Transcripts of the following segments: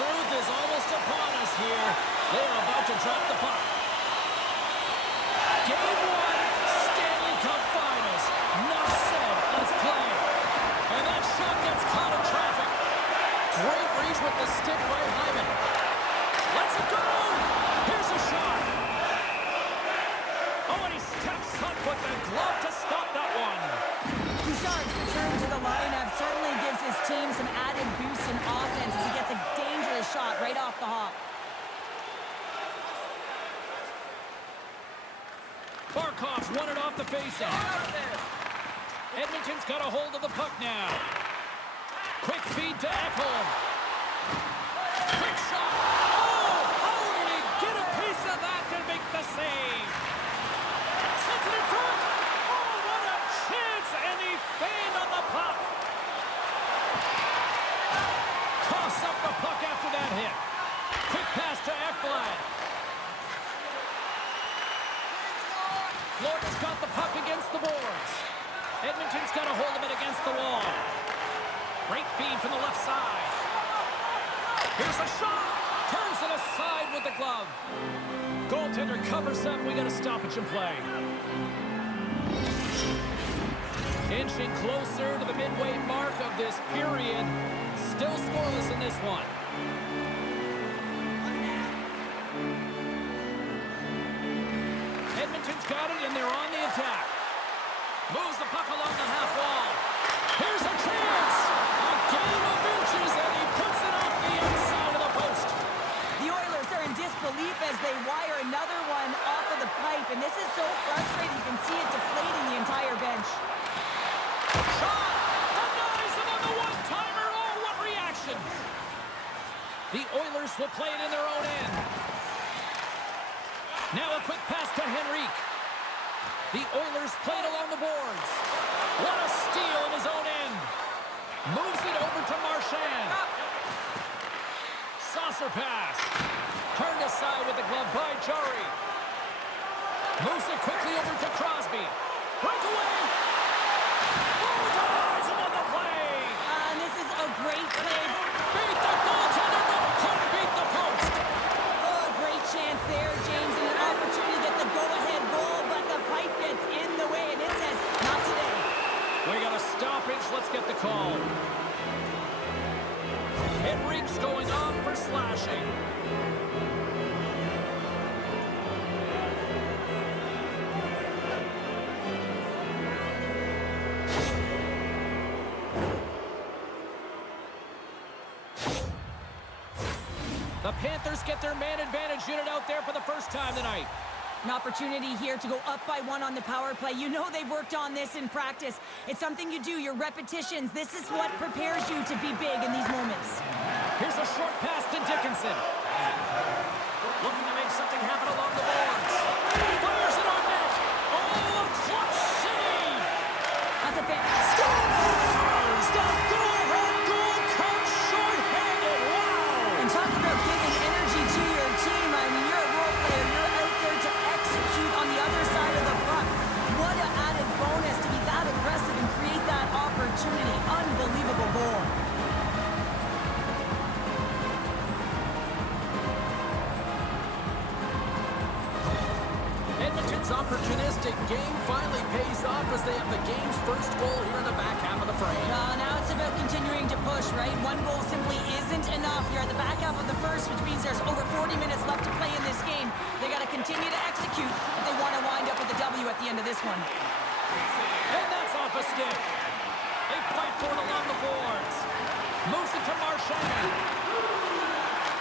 truth is almost upon us here. They are about to drop the puck. Game 1, Stanley Cup Finals. Enough said. Let's play. And that shot gets caught in traffic. Great reach with the stick by Hyman. Let's it go. Here's a shot. Oh, and he steps up with the glove to stop that one. Bouchard's return to the lineup certainly gives his team some added boost in offense as he gets a dangerous shot right off the hop. Barkov's won it off the faceoff. Edmonton's got a hold of the puck now. Quick feed to Ekholm. Quick shot. Oh, how did he get a piece of that to make the save? Sets it in front. Oh, what a chance, and he fanned on the puck. Toss up the puck after that hit. Quick pass to Ekblad. Florida's got the puck against the boards. Edmonton's got a hold of it against the wall. Great feed from the left side. Here's a shot. Turns it aside with the glove. Goaltender covers up. We got a stoppage in play. Inching closer to the midway mark of this period. Still scoreless in this one. Edmonton's got it, and they're on the attack. Moves the puck along the half wall. Here's a chance! A game of inches, and he puts it off the inside of the post. The Oilers are in disbelief as they wire another one off of the pipe, and this is so frustrating. You can see it deflating the entire bench. Shot! Denies him on the one-timer. Oh, what reaction! The Oilers will play it in their own end. Now a quick pass to Henrique. The Oilers played along the boards. What a steal in his own end. Moves it over to Marchand. Saucer pass. Turned aside with the glove by Jarry. Moves it quickly over to Crosby. Breakaway. Oh, denies him on the play. And this is a great play. Beat the goaltender, but couldn't beat the post. Oh, great chance there, James, and an opportunity to get the go-ahead goal, but the pipe gets in the way, and it says, not today. We got a stoppage. Let's get the call. Henrique's going off for slashing. The Panthers get their man advantage unit out there for the first time tonight. An opportunity here to go up by one on the power play. You know they've worked on this in practice. It's something you do, your repetitions. This is what prepares you to be big in these moments. Here's a short pass to Dickinson. Looking to make something happen along the boards. Fires it on net. Oh, a clutch save. That's a fan. Scores! The go-ahead goal comes short-handed. Wow! And talk about giving energy to your team. I mean, you're a role player. You're out there to execute on the other side of the puck. What an added bonus to be that aggressive and create that opportunity. Unbelievable goal. Edmonton's opportunistic game finally pays off as they have the game's first goal here in the back half of the frame. Now it's about continuing to push, right? One goal simply isn't enough. You're at the back half of the first, which means there's over 40 minutes left to play in this game. They got to continue to execute if they want to wind up with a W at the end of this one. And that's off a stick. They fight for it along the boards. Moves it to Marchand.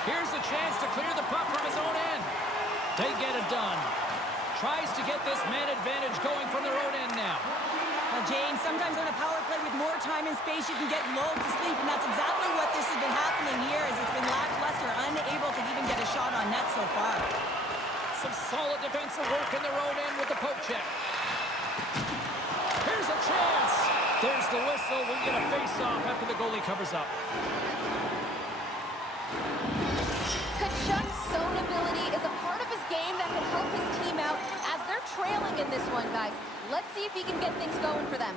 Here's a chance to clear the puck from his own end. They get it done. Tries to get this man advantage going from their own end now. Well, James, sometimes on a power play with more time and space, you can get lulled to sleep, and that's exactly what this has been happening here, as it's been lackluster, unable to even get a shot on net so far. Some solid defensive work in their own end with the poke check. Here's a chance. There's the whistle. We'll get a face-off after the goalie covers up. Kachuk's zone ability is a part of his game that can help his team out as they're trailing in this one, guys. Let's see if he can get things going for them.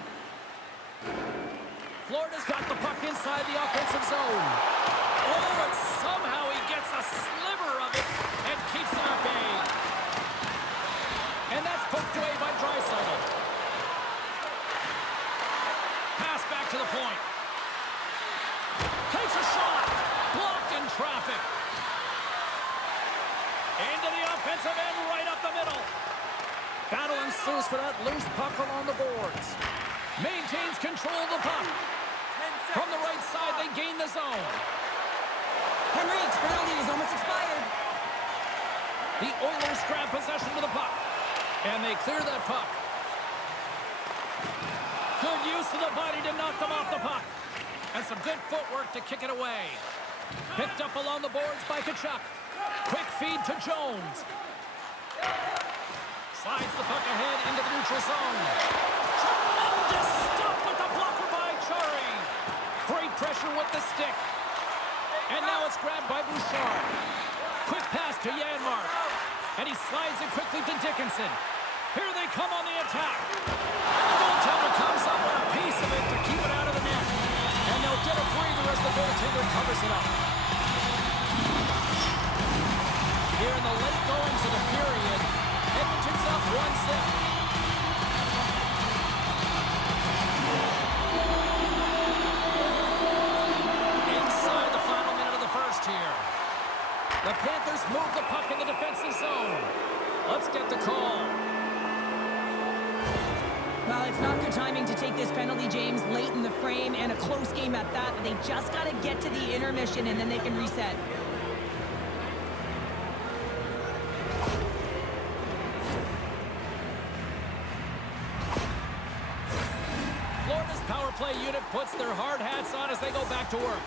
Florida's got the puck inside the offensive zone. Oh, and somehow he gets a sliver of it and keeps it at bay. And that's poked away by Draisaitl. Pass back to the point. Takes a shot. Blocked in traffic. Into the offensive end, right up the middle. Battle ensues for that loose puck along the boards. Maintains control of the puck. From the right side, they gain the zone. Henrique's penalty is almost expired. The Oilers grab possession of the puck. And they clear that puck. Good use of the body to knock them off the puck. And some good footwork to kick it away. Picked up along the boards by Tkachuk. Quick feed to Jones. Slides the puck ahead into the neutral zone. Tremendous stop with the blocker by Chari. Great pressure with the stick. And now it's grabbed by Bouchard. Quick pass to Janmark. And he slides it quickly to Dickinson. Here they come on the attack. And the goaltender comes up with a piece of it to keep it out of the net. And they'll get a breather as the goaltender covers it up. Here in the late goings of the period, Edmonton's up 1-0. Inside the final minute of the first here. The Panthers move the puck in the defensive zone. Let's get the call. Well, it's not good timing to take this penalty, James, late in the frame, and a close game at that. But they just got to get to the intermission, and then they can reset. Florida's power play unit puts their hard hats on as they go back to work.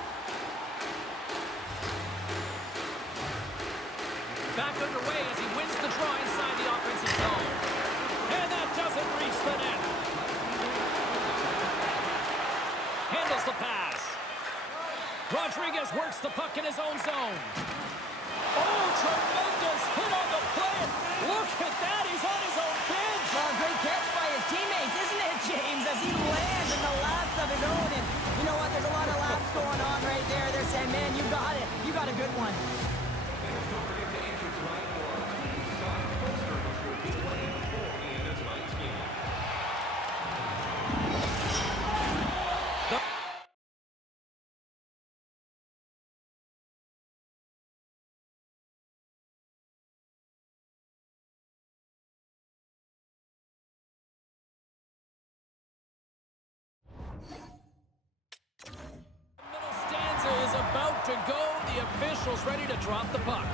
Back underway as he wins the draw inside the offensive zone. And that doesn't reach the net. Handles the pass. Rodriguez works the puck in his own zone. Oh, tremendous hit on the play. Look at that. He's on his own bench. Well, great catch by his teammates, isn't it, James? As he lands in the laps of his own. And you know what? There's a lot of laps going on right there. They're saying, man, you got it. You got a good one. Middle stanza is about to go. The officials ready to drop the puck.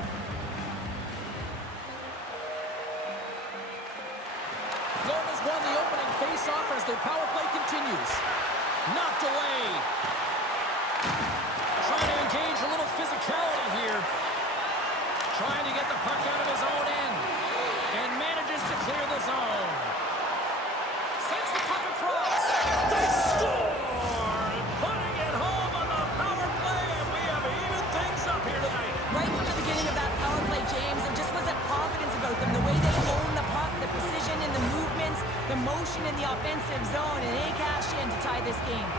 Florida's won the opening face-off as their power play continues. Knocked away. Trying to engage a little physicality here. Trying to get the puck out of his own end. And manages to clear the zone. Sends the puck across. They score! Putting it home on the power play, and we have even things up here tonight. Right from the beginning of that power play, James, there just was a confidence about them. The way they own the puck, the precision in the movements, the motion in the offensive zone, and they cash in to tie this game.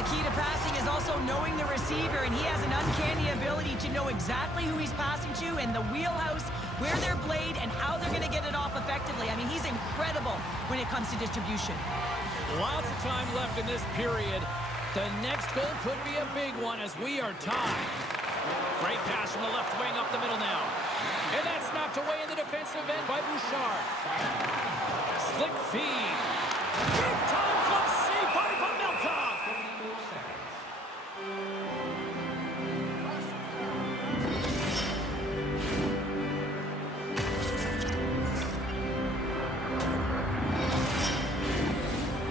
The key to passing is also knowing the receiver, and he has an uncanny ability to know exactly who he's passing to and the wheelhouse, where they're played, and how they're going to get it off effectively. I mean, he's incredible when it comes to distribution. Lots of time left in this period. The next goal could be a big one as we are tied. Great pass from the left wing up the middle now. And that's knocked away in the defensive end by Bouchard. Slick feed. Big time glove save by Pavelka.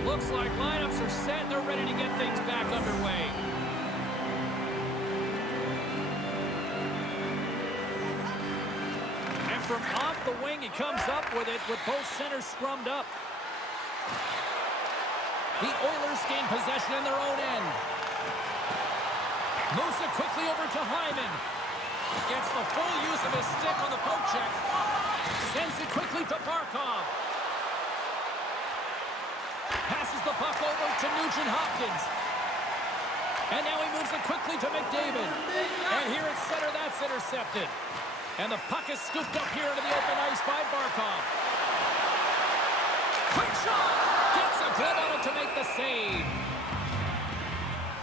Looks like lineups are set and they're ready to get things back underway. And from off the wing, he comes up with it with both centers scrummed up. The Oilers gain possession in their own end. Moves it quickly over to Hyman. Gets the full use of his stick on the poke check. Sends it quickly to Barkov. Passes the puck over to Nugent Hopkins. And now he moves it quickly to McDavid. And here at center, that's intercepted. And the puck is scooped up here into the open ice by Barkov. Quick shot! Gets a glove on it to make the save.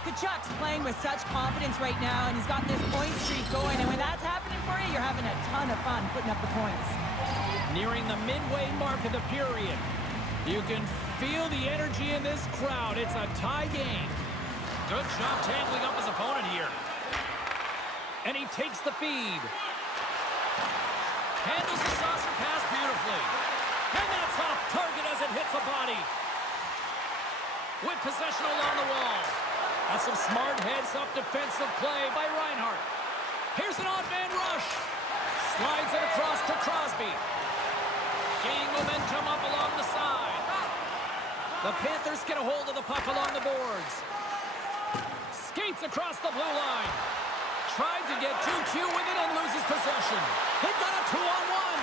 Kachuk's playing with such confidence right now, and he's got this point streak going. And when that's happening for you, you're having a ton of fun putting up the points. Nearing the midway mark of the period. You can feel the energy in this crowd. It's a tie game. Good job tangling up his opponent here. And he takes the feed. Handles the saucer pass beautifully. And that's off target as it hits a body. With possession along the wall. That's some smart heads-up defensive play by Reinhart. Here's an odd man rush. Slides it across to Crosby. Gaining momentum up along the side. The Panthers get a hold of the puck along the boards. Skates across the blue line. Tried to get too cute with it and loses possession. They've got a 2-on-1.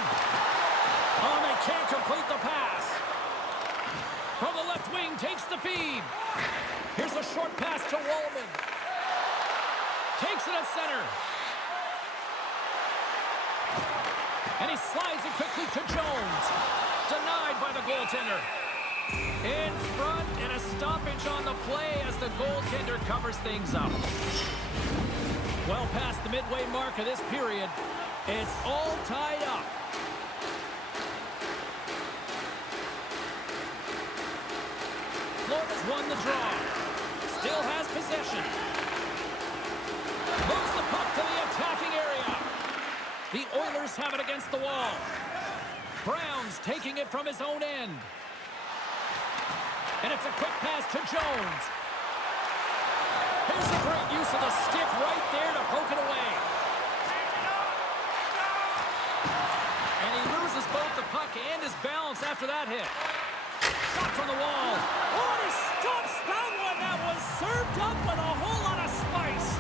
Oh, they can't complete the pass. From the left wing, takes the feed. Here's a short pass to Wallman. Takes it at center. And he slides it quickly to Jones. Denied by the goaltender. In front, and a stoppage on the play as the goaltender covers things up. Well past the midway mark of this period, it's all tied up. Florida's won the draw. Still has possession. Moves the puck to the attacking area. The Oilers have it against the wall. Brown's taking it from his own end. And it's a quick pass to Jones. Here's a great use of the stick right there to poke it away. And he loses both the puck and his balance after that hit. Shot from the wall. Oh, he stops that one. That was served up with a whole lot of spice.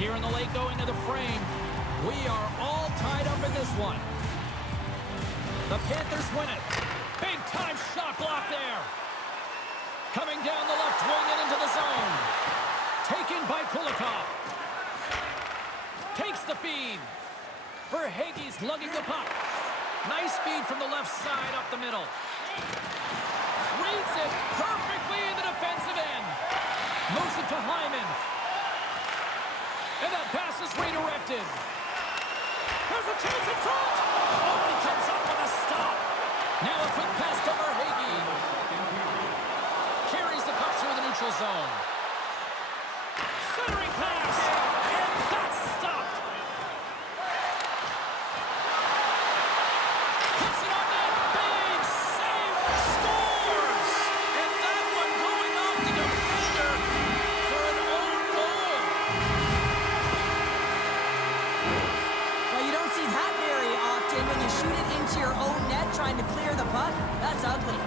Here in the late going to the frame. We are all tied up in this one. The Panthers win it. Big time shot block there. Coming down the left wing and into the zone. Taken by Kulikov. Takes the feed. Verhaeghe's lugging the puck. Nice feed from the left side up the middle. Reads it perfectly in the defensive end. Moves it to Hyman. And that pass is redirected. There's a chance in front. Oh, he comes up with a stop. Now a quick pass to Verhaeghe. Carries the puck through the neutral zone. Centering pass. And that's stopped. Puts it on that big save. Scores. And that one going off the defender for an own goal. Well, you don't see that very often when you shoot it into your own net trying to clear the puck. That's ugly.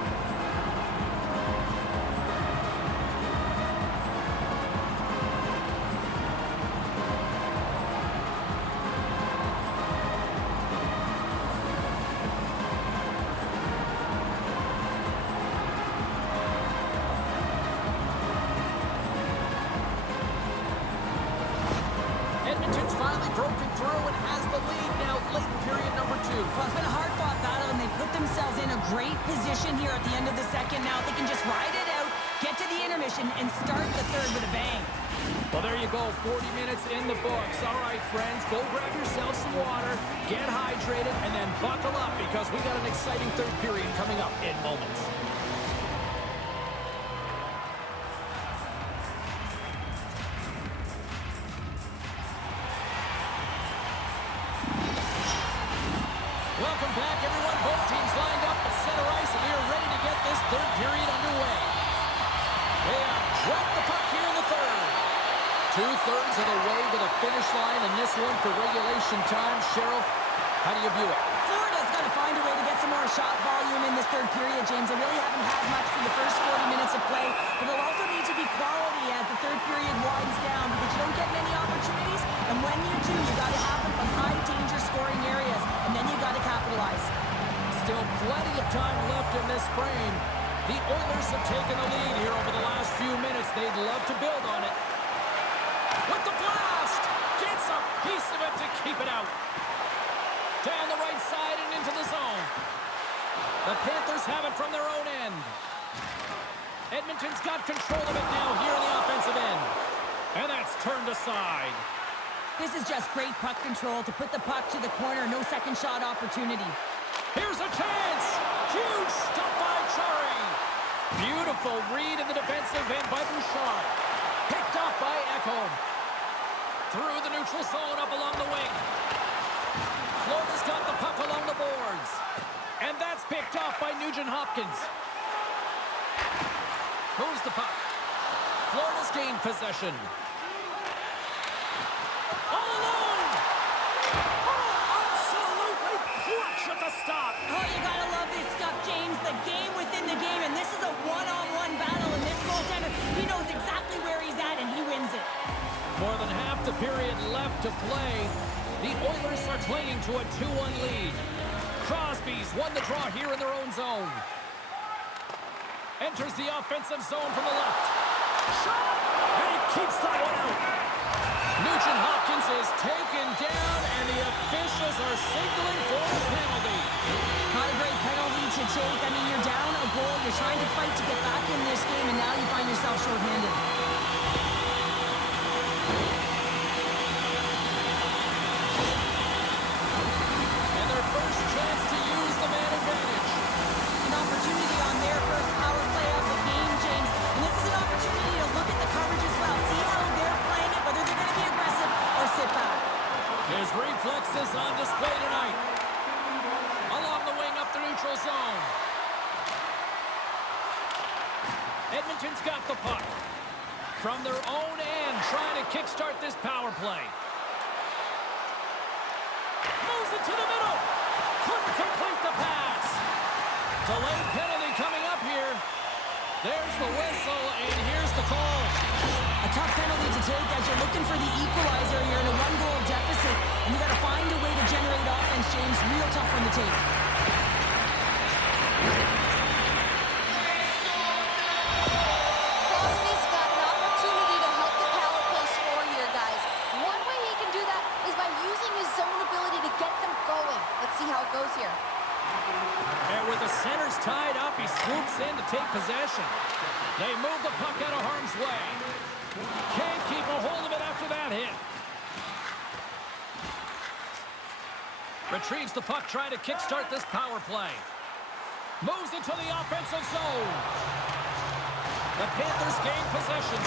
Edmonton's finally broken through and has the lead now late in period number 2. Well, it's been a hard-fought battle, and they put themselves in a great position here at the end of the second. Now they can just ride it out, get to the intermission, and start the third with a bang. Well, there you go. 40 minutes in the books. All right, friends, go grab yourself some water, get hydrated, and then buckle up because we got an exciting third period coming up in moments. Welcome back, everyone. Both teams lined up at center ice, and we are ready to get this third period underway. They have dropped the puck here in the third. 2/3 of the way to the finish line in this one for regulation time. Cheryl, how do you view it? Florida's got to find a way to get some more shot volume in this third period, James. They really haven't had much for the first 40 minutes of play, but they'll also need to be quality as the third period winds down because you don't get many opportunities, and when you do, you got to have them from high danger scoring areas, and then you plenty of time left in this frame. The Oilers have taken the lead here over the last few minutes. They'd love to build on it. With the blast! Gets a piece of it to keep it out. Down the right side and into the zone. The Panthers have it from their own end. Edmonton's got control of it now here in the offensive end. And that's turned aside. This is just great puck control to put the puck to the corner. No second shot opportunity. Here's a chance. Huge stop by Chari. Beautiful read in the defensive end by Bouchard. Picked off by Ekholm. Through the neutral zone up along the wing. Florida's got the puck along the boards. And that's picked off by Nugent-Hopkins. Moves the puck. Florida's gained possession. All alone! Oh, absolutely clutch at the stop. Oh, you gotta love this stuff, James. The game within the game, and this is a one-on-one battle, and this goaltender, he knows exactly where he's at, and he wins it. More than half the period left to play. The Oilers are clinging to a 2-1 lead. Crosby's won the draw here in their own zone. Enters the offensive zone from the left. Shot! And he keeps that one out. Nugent-Hopkins is taken down, and the officials are signaling for a penalty. Not a great penalty to take. I mean, you're down a goal. You're trying to fight to get back in this game, and now you find yourself shorthanded. And their first chance to use the man advantage. An opportunity on their first power play of the game, James. And this is an opportunity to look at the coverage as well. See how they're playing it, whether they're going to be aggressive or sit back. His reflexes on display tonight. Along the wing up the neutral zone. Edmonton's got the puck. From their own end, trying to kickstart this power play. Moves it to the middle. Couldn't complete the pass. Delayed penalty coming up here. There's the whistle, and here's the call. A tough penalty to take as you're looking for the equalizer. You're in a one-goal deficit, and you got to find a way to generate offense, James. Real tough one to take. Crosby's got an opportunity to help the power play score here, guys. One way he can do that is by using his zone ability to get them going. Let's see how it goes here. And with the centers tied up, he swoops in to take possession. They move the puck out of harm's way. Can't keep a hold of it after that hit. Retrieves the puck, trying to kickstart this power play. Moves into the offensive zone. The Panthers gain possession.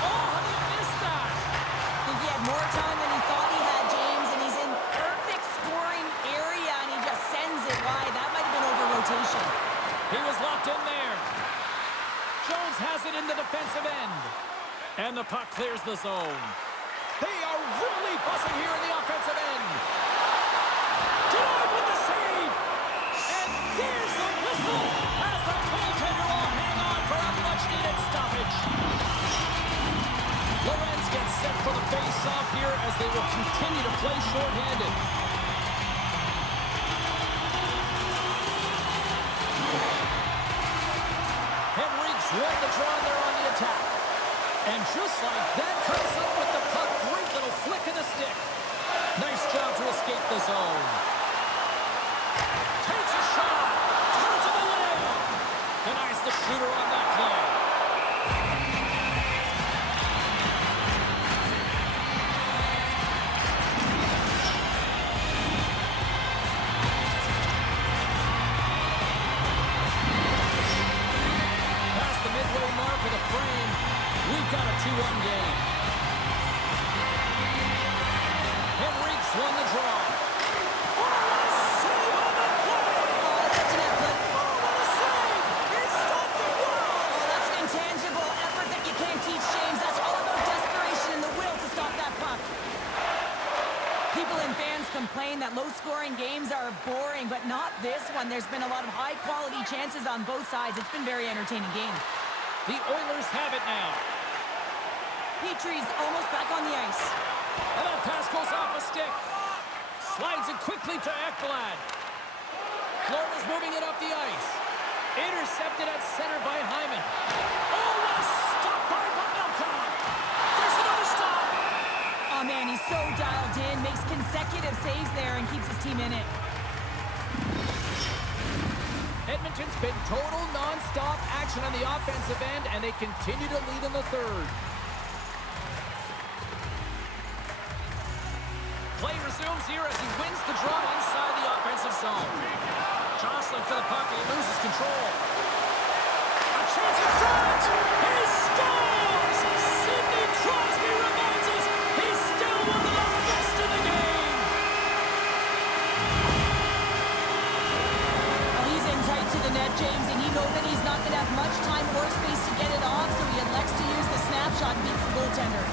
Oh, how do you miss that? I think he had more time than he thought he had, James, and he's in perfect scoring area, and he just sends it wide. That might have been over rotation. He was locked in there. Jones has it in the defensive end. And the puck clears the zone. They are really buzzing here in the offensive end. Denied with the save. And there's the whistle as the goaltender will hang on for a much-needed stoppage. Lorenz gets set for the face-off here as they will continue to play shorthanded. Henrique's won the draw there on the attack. And just like that, comes up with the puck. Great little flick of the stick. Nice job to escape the zone. Takes a shot. Turns it away. Denies the shooter on that play. Past the midway mark of the frame, we've got a 2-1 game. Henrique's won the draw. Oh, what a save on the play! Oh, that's an effort. Oh, what a save! He stopped it well! Oh, that's an intangible effort that you can't teach, James. That's all about desperation and the will to stop that puck. People and fans complain that low-scoring games are boring, but not this one. There's been a lot of high-quality chances on both sides. It's been a very entertaining game. The Oilers have it now. Petrie's almost back on the ice. And that pass goes off a stick. Slides it quickly to Ekblad. Florida's moving it up the ice. Intercepted at center by Hyman. Oh, what a stop by Pavelka! There's another stop! Oh, man, he's so dialed in, makes consecutive saves there and keeps his team in it. Edmonton's been total non-stop action on the offensive end, and they continue to lead in the third. Play resumes here as he wins the draw inside the offensive zone. Jostling for the puck, and he loses control. A chance in front! He scores! Sidney Crosby reminds us he's still one of the best in the game! Well, he's in tight to the net, James, and he knows that he's not going to have much time or space to get it off, so he elects to use the snapshot and beats the goaltender.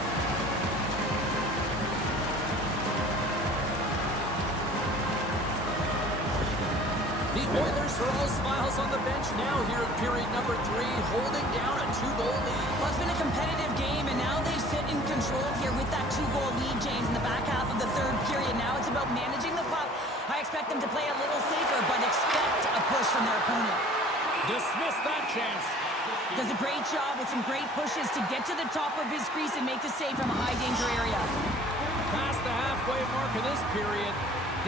The Oilers are all smiles on the bench now here in period number 3, holding down a 2-goal lead. Well, it's been a competitive game, and now they sit in control here with that 2-goal lead, James, in the back half of the third period. Now it's about managing the puck. I expect them to play a little safer, but expect a push from their opponent. Dismiss that chance. Does a great job with some great pushes to get to the top of his crease and make the save from a high-danger area. Past the halfway mark of this period,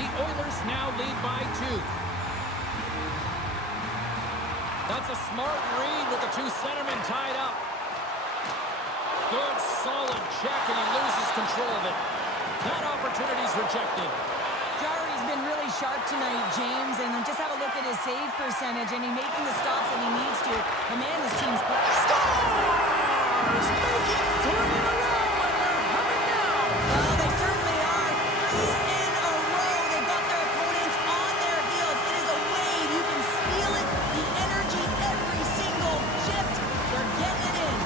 the Oilers now lead by 2. That's a smart read with the two centermen tied up. Good, solid check, and he loses control of it. That opportunity's rejected. Jarry's been really sharp tonight, James, and just have a look at his save percentage, and he's making the stops that he needs to. The man, this team's Scores! Make it 3 in a row, and they're humming now. Well, they certainly are. 3 in a row. They've got their opponents on their heels. It is a wave. You can feel it. The energy every single shift. They're getting it in.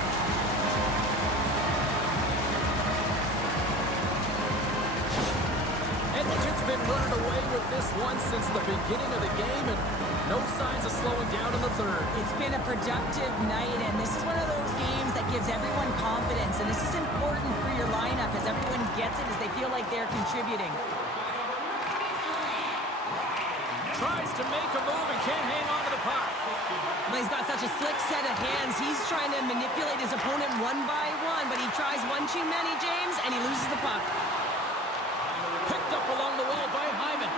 Edmonton's been running away with this one since the beginning of the game, and no signs of slowing down in the third. It's been a productive night, and this is one of those games that gives everyone confidence, and this is important for your lineup as everyone gets it, as they feel like they're contributing. Tries to make a move and can't hang on to the puck. Well, he's got such a slick set of hands. He's trying to manipulate his opponent one by one, but he tries one too many, James, and he loses the puck. Picked up along the wall by Hyman.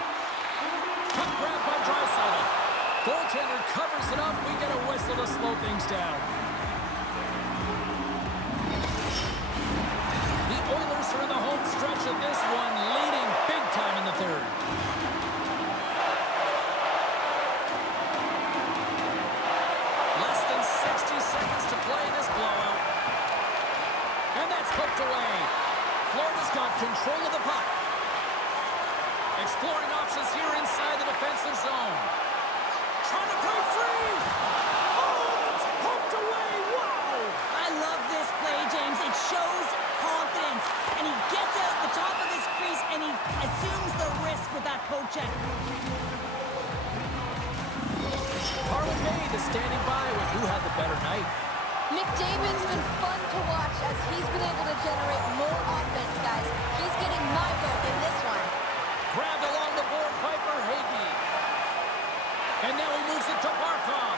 Puck grabbed by Draisaitl. Goaltender covers it up. We get a whistle to slow things down. The Oilers are in the home stretch of this one, leading big time in the third. Less than 60 seconds to play this blowout. And that's hooked away. Florida's got control of the puck. Exploring options here inside the defensive zone. Trying to break free! Oh, that's poked away! Wow! I love this play, James. It shows confidence, and he gets out the top of his crease, and he assumes the risk with that poke check. Carl May is standing by with who had the better night. McDavid's been fun to watch as he's been able to generate more offense, guys. He's getting my vote in this one. Grabbed along the board by Verhaeghe. And now he moves it to Barkov.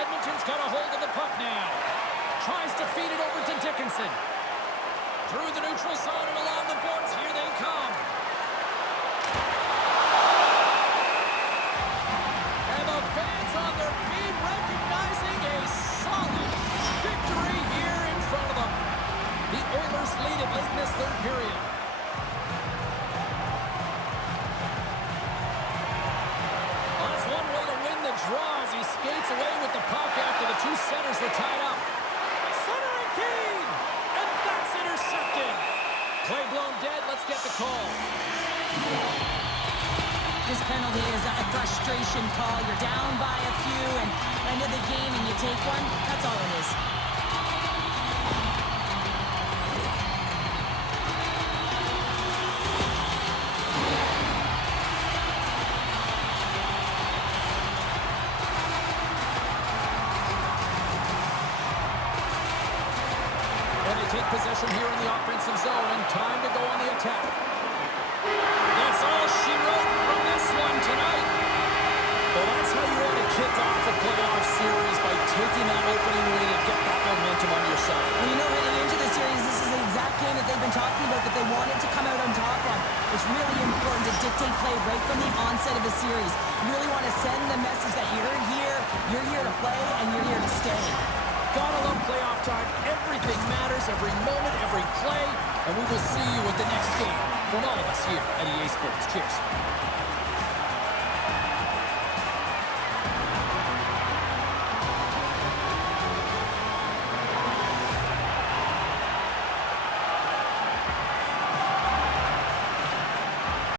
Edmonton's got a hold of the puck now. Tries to feed it over to Dickinson. Through the neutral zone and along the boards. Here they come. And the fans on their feet recognizing a solid victory here in front of them. The Oilers lead it late in this third period. Well, that's one way to win the draw as he skates away with the puck after the two centers were tied up. Centering feed! And that's intercepted. Play blown dead. Let's get the call. This penalty is a frustration call. You're down by a few, and end of the game, and you take one. That's all it is. And they take possession here in the offensive zone, and time to go on the attack. That's all a playoff series by taking that opening win and get that momentum on your side. Well, you know, heading into the series, this is the exact game that they've been talking about that they wanted to come out on top on. It's really important to dictate play right from the onset of the series. You really want to send the message that you're here to play, and you're here to stay. Gotta love playoff time. Everything matters, every moment, every play. And we will see you at the next game from all of us here at EA Sports. Cheers.